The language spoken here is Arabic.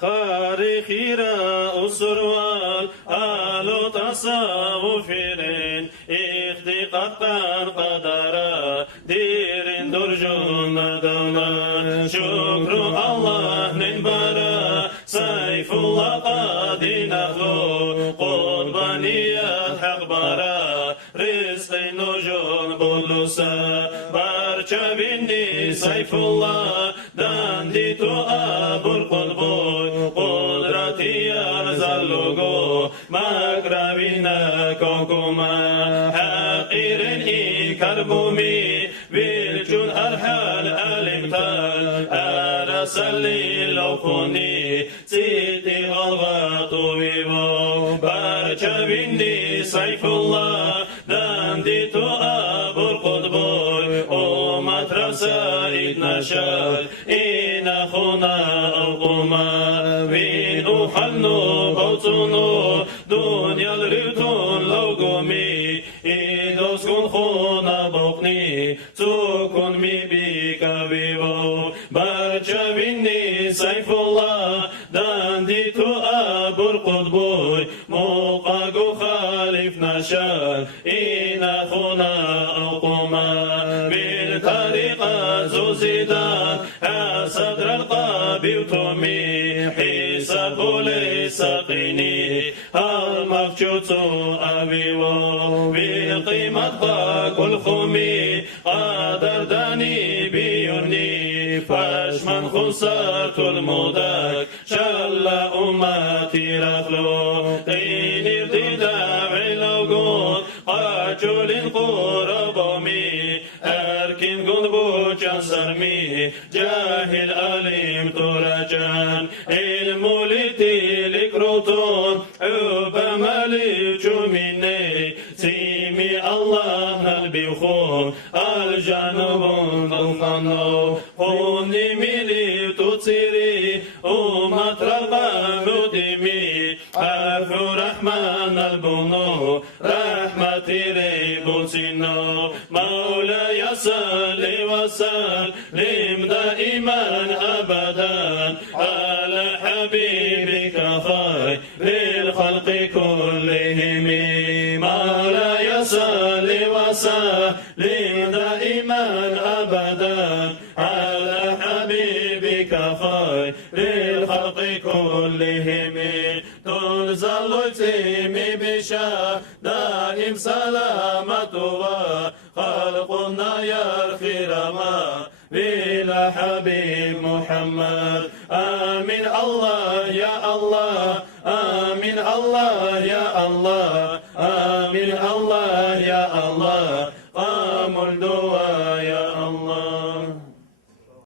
خارخيرا أسروال آلو تصاوفيرين اختقاقان قدرا ديرين درجون مدما شكر الله ننبرا سيف الله قد نخلو قربانيات حق برا رزق نجون بلوسا برچا بني سيف الله داندي تو أبو القلب قدرتي أرزلوغو مقربنا كوكوما حقيرني كربومي بيرجون أرحال ألمتال أرسلي لوكوني سيتي غلغاتو بيبو بارچا بندي سيف الله داندي تو أبو القطب ومترسا إتنشال إنا خونا القما بين أحلنو بوتونو دنيا الريتون لوغومي إدوس كون خونا بوقني تكون مي بيكا بيبو بارچا بني سيف الله داندي تو أبو القطب موقعو خالف نشال إنا خونا القما بالطريقة زوزيدان صدر القابي تومي حساب ليس قيني المفجوت أبيو بقيمة باك الخمي قدر داني بيوني فاشمن خسرت المدك شل أمتي رخلو قيني ارتداع لوغون قاجل قربومي أركن قلبو جنسرمي جاهل أليم ترجان المولتي لكروتون عوبا مالك مني سيمي الله البيخون الجنوب ضمنو خوني ملي تتصيري ومطرقا مدمي عفو رحمن البنو رحمتي ريبو سنو مولاي صل وسلم دائما أبدا على حبيبك خير الخلق كلهم مولاي صل وسلم دائما أبدا على حبيبك خير الخلق كلهم تنزل تيمي بشا دائم سلامته خلقنا يرخي رما بلا حبيب محمد آمين الله يا الله آمين الله يا الله آمين الله يا الله قام الدور